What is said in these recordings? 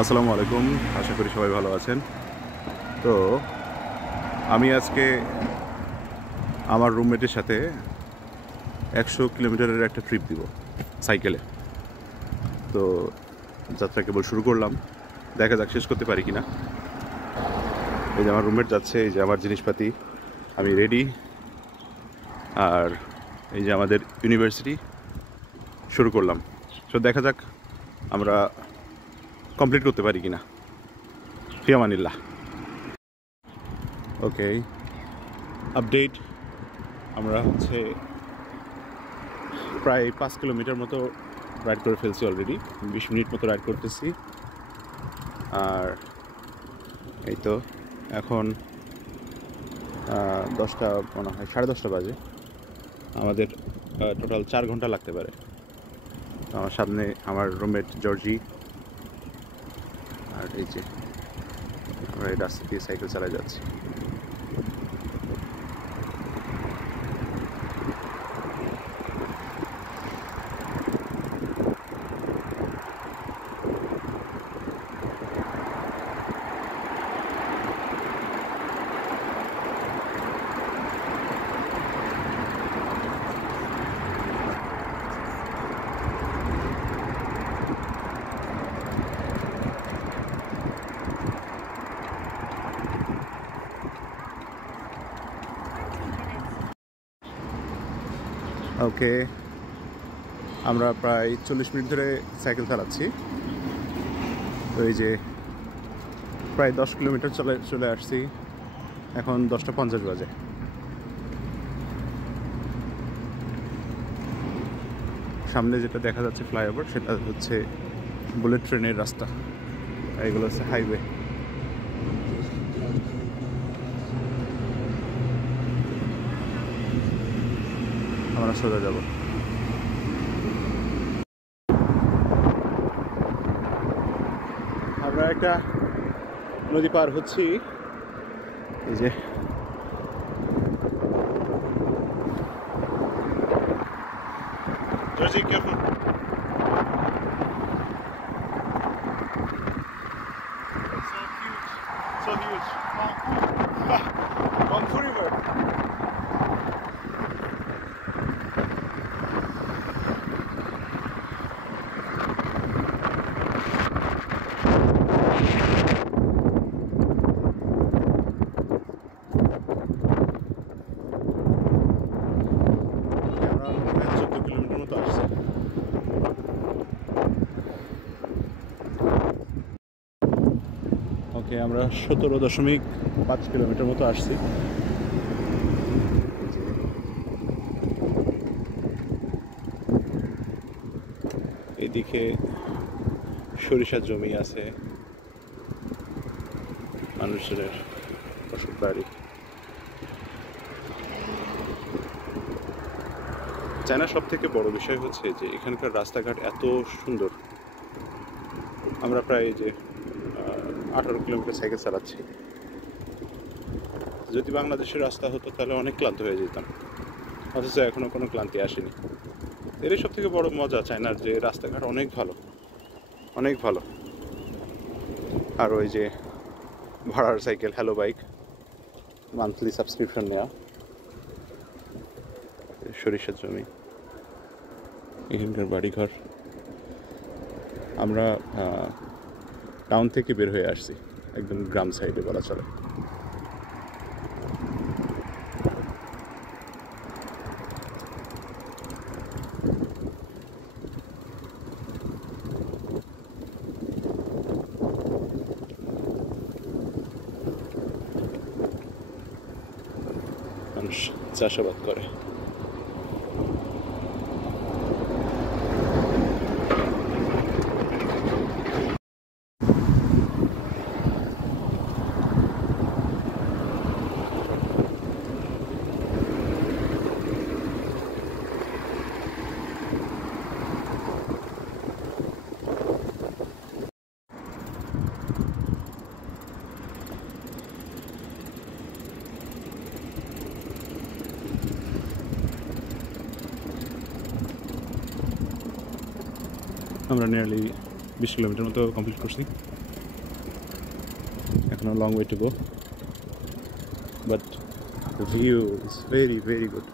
আসসালামু আলাইকুম, আশা করি সবাই ভালো আছেন। তো আমি আজকে আমার রুমমেটের সাথে 100 কিলোমিটারের একটা ট্রিপ দিব সাইকেলে। তো যাত্রা কেবল শুরু করলাম, দেখা যাক শেষ করতে পারি কিনা। এই যে আমার রুমমেট যাচ্ছে, এই যে আমার জিনিসপাতি, আমি রেডি। আর এই যে আমাদের ইউনিভার্সিটি, শুরু করলাম। তো দেখা যাক আমরা কমপ্লিট করতে পারি কিনা। ফি আমানিল্লাহ। ওকে, আপডেট। আমরা প্রায় 5 কিলোমিটার মতো রাইড করে ফেলছি অলরেডি। 20 মিনিট মতো রাইড করতেছি। আর এই তো এখন 10টা, মনে হয় 10:30 বাজে। আমাদের টোটাল 4 ঘন্টা লাগতে পারে। আমার সামনে আমার রুমমেট জর্জি। আর এই যে আমরা এই রাস্তা দিয়ে সাইকেল চালায় যাচ্ছি। ওকে, আমরা প্রায় 40 মিনিট ধরে সাইকেল চালাচ্ছি। তো এই যে প্রায় 10 কিলোমিটার চলে আসছি। এখন 10টা 50 বাজে। সামনে যেটা দেখা যাচ্ছে ফ্লাইওভার, সেটা হচ্ছে বুলেট ট্রেনের রাস্তা। এগুলো হচ্ছে হাইওয়ে। আমরা সোজা যাব। আমরা একটা নদী পার হচ্ছি। এই যে Georgie, careful. So huge. Guangzhou River. আমরা 14 কিলোমিটার মতো আসছি। ওকে, আমরা 17.5 কিলোমিটার মতো আসছি। এদিকে সরিষার জমি আছে, মানুষের বসত বাড়ি। চায়নার সব থেকে বড় বিষয় হচ্ছে যে এখানকার রাস্তাঘাট এত সুন্দর। আমরা প্রায় যে 18 কিলোমিটার সাইকেল চালাচ্ছি। যদি বাংলাদেশের রাস্তা হতো তাহলে অনেক ক্লান্ত হয়ে যেতাম, অথচ এখনো কোনো ক্লান্তি আসেনি। এরই সব থেকে বড় মজা চায়নার, যে রাস্তাঘাট অনেক ভালো, অনেক ভালো। আর ওই যে ভাড়ার cycle, hello bike, monthly subscription নেওয়া। সরিষার জমি, এখানকার বাড়িঘর। আমরা টাউন থেকে বের হয়ে আসছি, একদম গ্রাম সাইডে বলা চলে। মানুষ চাষাবাদ করে। আমরা নিয়ারলি 20 কিলোমিটার মতো কমপ্লিট করছি। a long way to go, but the view is very, very good.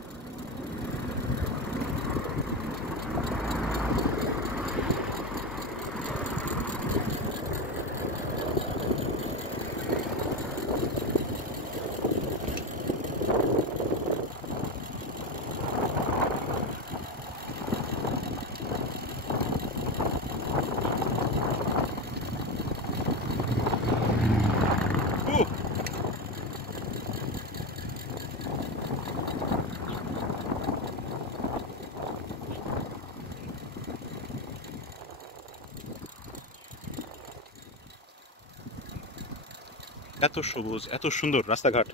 এত সবুজ, এত সুন্দর রাস্তাঘাট,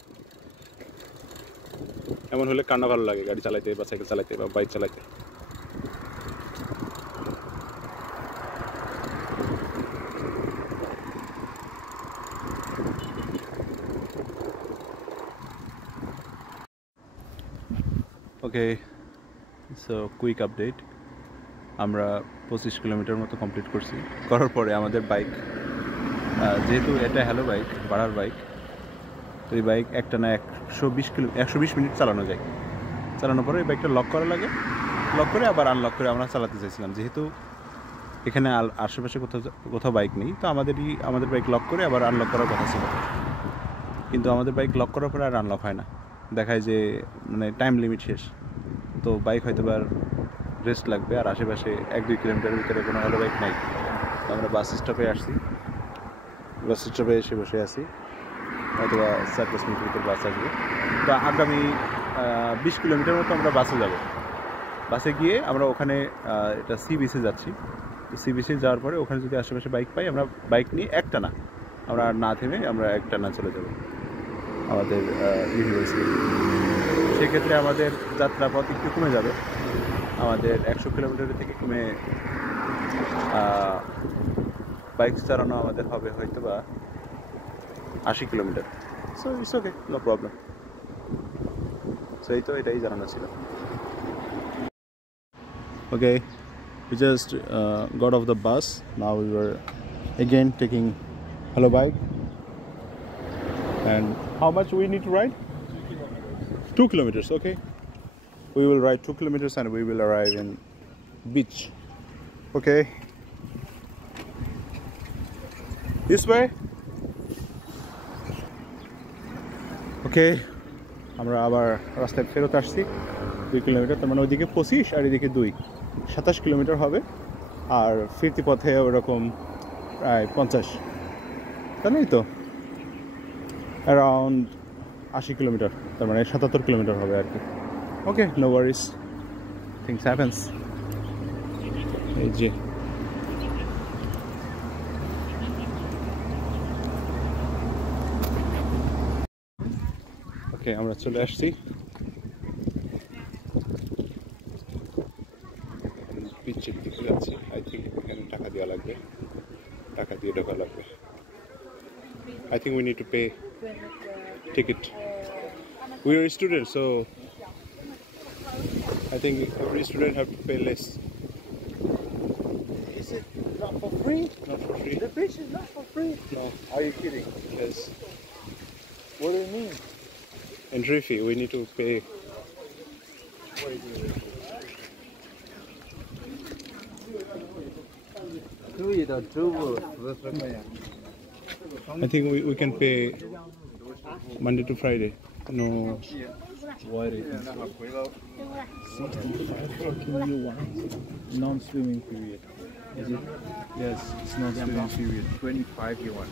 এমন হলে কার না ভালো লাগে গাড়ি চালাইতে বা সাইকেল চালাইতে বা বাইক চালাইতে। ওকে, সো কুইক আপডেট, আমরা 25 কিলোমিটার মতো কমপ্লিট করছি। করার পরে আমাদের বাইক, যেহেতু এটা হ্যালো বাইক, ভাড়ার বাইক, তো এই বাইক একটা না 120 মিনিট চালানো যায়। চালানোর পরে এই বাইকটা লক করা লাগে, লক করে আবার আনলক করে আমরা চালাতে চাইছিলাম। যেহেতু এখানে আশেপাশে কোথাও বাইক নেই, তো আমাদের বাইক লক করে আবার আনলক করার কথা ছিল, কিন্তু আমাদের বাইক লক করার পরে আর আনলক হয় না, দেখায় যে মানে টাইম লিমিট শেষ। তো বাইক হয়তো আর রেস্ট লাগবে, আর আশেপাশে 1-2 কিলোমিটারের ভিতরে কোনো হ্যালো বাইক নাই। তো আমরা বাস স্টপে আসছি, বাস স্টপে এসে বসে আছি, হয়তো 4-5 মিনিটের ভিতরে বাস আসবে। তো আগামী 20 কিলোমিটার মতো আমরা বাসে যাব। বাসে গিয়ে আমরা ওখানে এটা সি বিচে যাচ্ছি। তো সি বিচে যাওয়ার পরে ওখানে যদি আশেপাশে বাইক পাই, আমরা বাইক নিয়ে একটানা আমরা না থেমে আমরা একটানা চলে যাব আমাদের ইউনিভার্সিটি। সেক্ষেত্রে আমাদের যাত্রাপথ একটু কমে যাবে, আমাদের 100 কিলোমিটার থেকে কমে বাইক চালানো আমাদের হবে হয়তো বা 80 kilometre. So it's okay, no problem. So এটাই জানানো ছিল। ওকে, we just got off the bus. Now we were again taking hello bike. And how much we need to ride? 2 kilometers. Okay, we will ride 2 kilometers and we will arrive in beach. Okay, this way. Okay, আমরা আবার রাস্তায় ফেরত আসছি 2 কিলোমিটার, তার মানে ওইদিকে 25 আর এদিকে 2, 27 কিলোমিটার হবে। আর ফিরতি পথে ওরকম প্রায় 50, তাই তো অ্যারাউন্ড 80 কিলোমিটার, তার মানে 77 কিলোমিটার হবে আর কি। ওকে, নো ওয়ারিস, থিংস হ্যাপেন্স। এই যে ওকে, আমরা চলে আসছি বিচের দিকে যাচ্ছি। আই থিঙ্ক এখানে টাকা দেওয়া লাগবে, টাকা দিয়ে ঢোকা লাগবে। I think we need to pay ticket. We are students, so I think every student have to pay less. Is it not for free? Not for free. The beach is not for free? No. Are you kidding? Yes. What do you mean? Entry fee. We need to pay. I think we can pay Monday to Friday. No. What is it? 65 yuan. Non-swimming period. Is it? Yes, it's non-swimming period. 25 yuan.